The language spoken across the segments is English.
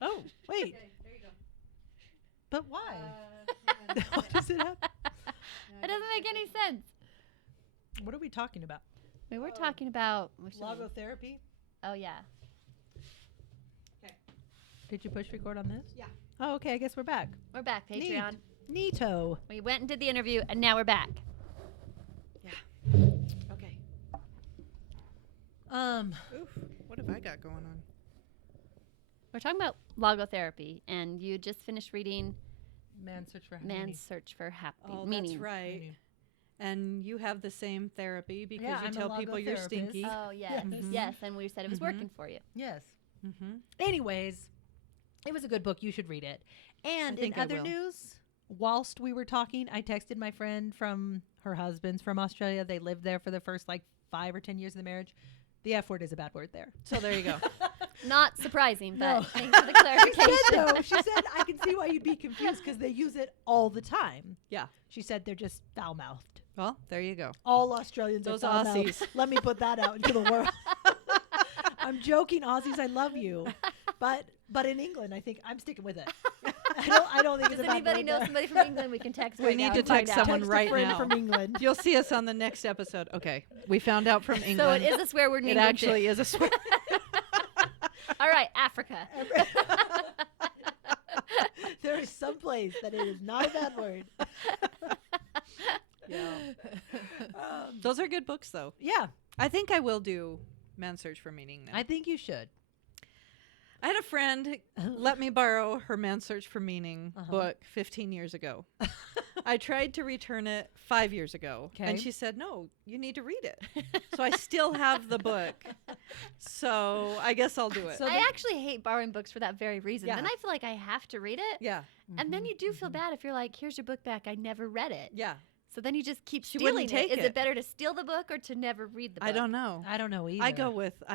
Oh, wait. Okay, there you go. But why? Hang on. Why does it happen? No, It doesn't make any sense. What are we talking about? We were Oh. talking about. Logotherapy? Oh, yeah. Did you push record on this? Yeah. Oh, okay. I guess we're back. We're back, Patreon. Neato. We went and did the interview, and now we're back. Okay. Oof. What have I got going on? We're talking about logotherapy, and you just finished reading Man's Search for Man's Search for Happy Oh, Meaning. that's right. And you have the same therapy because Yeah, you I'm a tell people you're logotherapist. stinky. Oh, yes. Mhm. Yes, and we said it was Mhm. working for you. Yes. Mm-hmm. Anyways, it was a good book. You should read it. And in think I other will. news, whilst we were talking, I texted my friend from her husband's from Australia. They lived there for the first 5 or 10 years of the marriage. The F word is a bad word there. So there you go. Not surprising, but No. thanks for the She clarification. said, though, she said, I can see why you'd be confused because they use it all the time. Yeah. She said they're just foul-mouthed. Well, there you go. All Australians Those are foul-mouthed. Aussies. Let me put that out into the world. I'm joking, Aussies. I love you. But in England, I think I'm sticking with it. I don't think Does it's a bad anybody word know there. somebody from England we can text We right need now to and find text out? someone Text a right friend now. from England. You'll see us on the next episode. Okay. We found out from So England. it is a swear word in It England, actually too. is a swear. All right, Africa. There is some place that it is not a bad word. Yeah. Those are good books, though. Yeah, I think I will do Man's Search for Meaning now. I think you should. I had a friend let me borrow her Man's Search for Meaning Uh-huh. book 15 years ago. I tried to return it 5 years ago, Okay. and she said, no, you need to read it. So I still have the book. So I guess I'll do it. So I actually hate borrowing books for that very reason. Yeah. Then I feel like I have to read it. Yeah, And then you do feel bad if you're like, here's your book back. I never read it. yeah. So then you just keep She stealing wouldn't it. take Is it. it better to steal the book or to never read the book? I don't know. I don't know either. I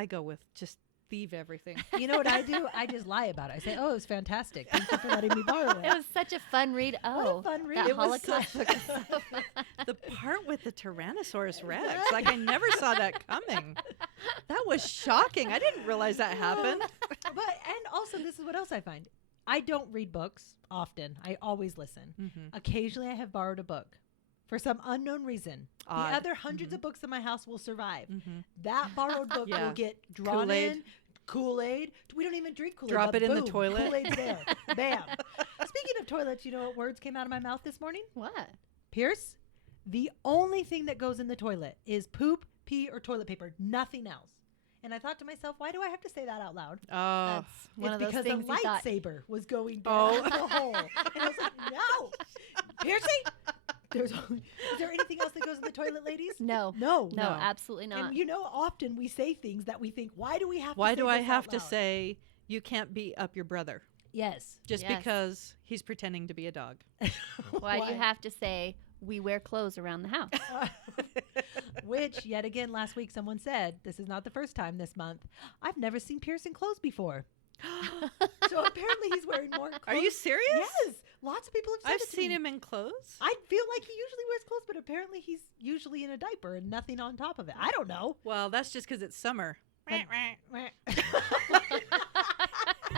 go with just thieve everything. You know what I do? I just lie about it. I say, "Oh, it was fantastic. Thank you for letting me borrow it." It was such a fun read. Oh, What a fun read. that It was Holocaust book is so fun. The part with the Tyrannosaurus Rex, like I never saw that coming. That was shocking. I didn't realize that happened. And also, this is what else I find. I don't read books often. I always listen. Mm-hmm. Occasionally, I have borrowed a book for some unknown reason. Odd. The other hundreds of books in my house will survive. Mm-hmm. That borrowed book Yeah. will get drawn Kool-Aid. in. Kool-Aid. We don't even drink Kool-Aid. Drop but it in the boom, toilet. Kool-Aid's there. Bam. Speaking of toilets, you know what words came out of my mouth this morning? What? Pierce, the only thing that goes in the toilet is poop, pee, or toilet paper. Nothing else. And I thought to myself, why do I have to say that out loud? Oh, That's one It's of those because things a you thought. lightsaber was going down the hole. And I was like, no. Piercy, is there anything else that goes in the toilet, ladies? No. No. No, No. absolutely not. And you know, often we say things that we think, why do we have to why say do I this have out to loud? say you can't beat up your brother Yes. just Yes. because he's pretending to be a dog? Why do you have to say we wear clothes around the house? Which, yet again, last week someone said, this is not the first time this month, I've never seen Pierce in clothes before. So apparently he's wearing more clothes. Are you serious? Yes. Lots of people have said I've it to seen me. him in clothes. I feel like he usually wears clothes, but apparently he's usually in a diaper and nothing on top of it. I don't know. Well, that's just because it's summer. But-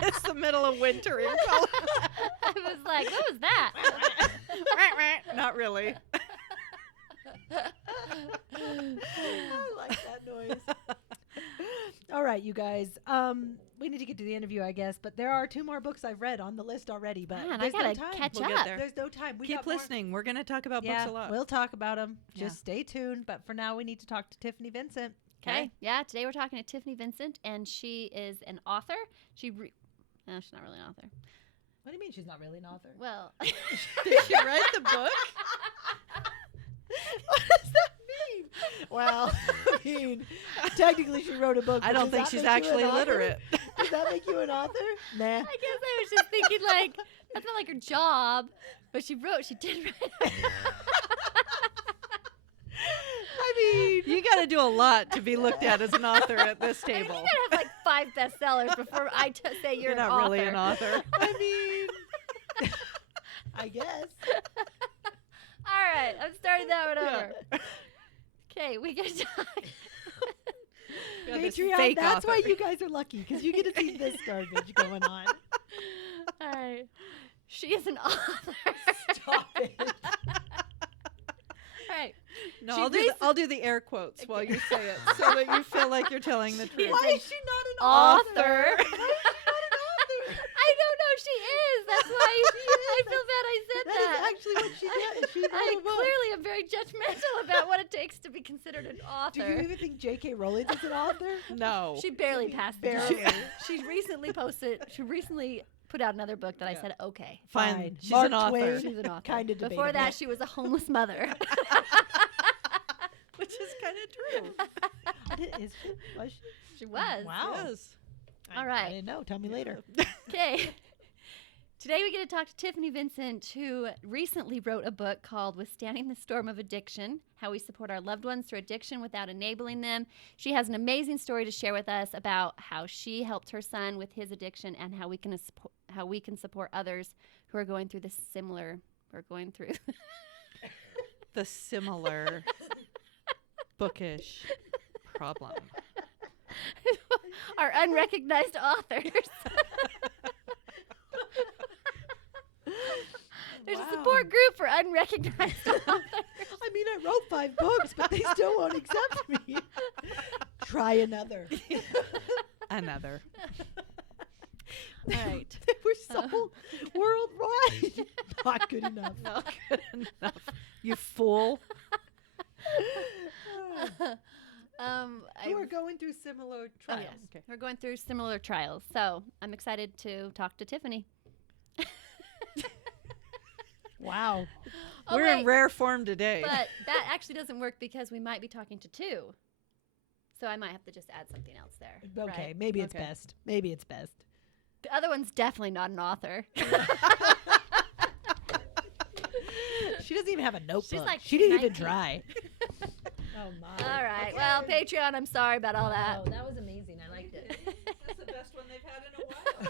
It's the middle of winter in I was like, what was that? Not really. I like that noise. All right, you guys. We need to get to the interview, I guess, but there are 2 more books I've read on the list already. But Man, I there's no gotta time. catch We'll get up. there. There's no time. We Keep got more- listening. We're going to talk about Yeah, books a lot. we'll talk about them. Yeah. Just stay tuned. But for now, we need to talk to Tiffany Vincent. Okay. Yeah. Today we're talking to Tiffany Vincent, and she is an author. No, she's not really an author. What do you mean she's not really an author? Well, Did she write the book? What does that mean? Well, I mean, technically she wrote a book. I but don't does think that she's make you actually an author? literate. Does that make you an author? Nah. I guess I was just thinking like that's not like her job, but she did write. I mean, you got to do a lot to be looked at as an author at this I mean, you table. gotta have like 5 bestsellers before I say you're an not author. really an author. I mean, I guess. All right, I'm starting that one Yeah. over. Okay, we get to talk. Yeah, this Patreon, fake that's why author. you guys are lucky, because you get to see this garbage going on. All right. She is an author. Stop it. All right. No, She I'll do the air quotes while you say it so that you feel like you're telling the truth. Why is she not an Author. Why is she not an author? I don't know. She is. That's why I feel bad I said That that. is actually what she did. She I wrote a book. clearly am very judgmental about what it takes to be considered an Do author. you even think J.K. Rowling is an author? No. She barely passed the Barely. test. She recently put out another book that I Yeah. said, okay. Fine. She's Mark an author. Twain. She's an author. Kinda Before debatable. that, she was a homeless mother. Which is kind of true. Is she? Was she? She was. Wow. Yes. All I right. didn't know. Tell me later. Okay. Today we get to talk to Tiffany Vincent, who recently wrote a book called Withstanding the Storm of Addiction, How We Support Our Loved Ones Through Addiction Without Enabling Them. She has an amazing story to share with us about how she helped her son with his addiction and how we can support others who are going through The similar bookish problem. our unrecognized authors. There's a support group for unrecognized authors. I mean, I wrote 5 books, but they still won't accept me. Try another. Another. All right. They were sold worldwide. Not good enough. Not good enough. You fool. Who are going through similar Oh, trials. yes. Okay. We're going through similar trials. So I'm excited to talk to Tiffany. Wow. Oh, We're wait, in rare form today. but that actually doesn't work because we might be talking to 2. So I might have to just add something else there. Okay, right? maybe it's Okay. best. Maybe it's best. The other one's definitely not an author. She doesn't even have a notebook. like she didn't even 19. try. Oh my. All right. Well, Patreon, I'm sorry about all that. that was amazing. I liked it. That's the best one they've had in a while.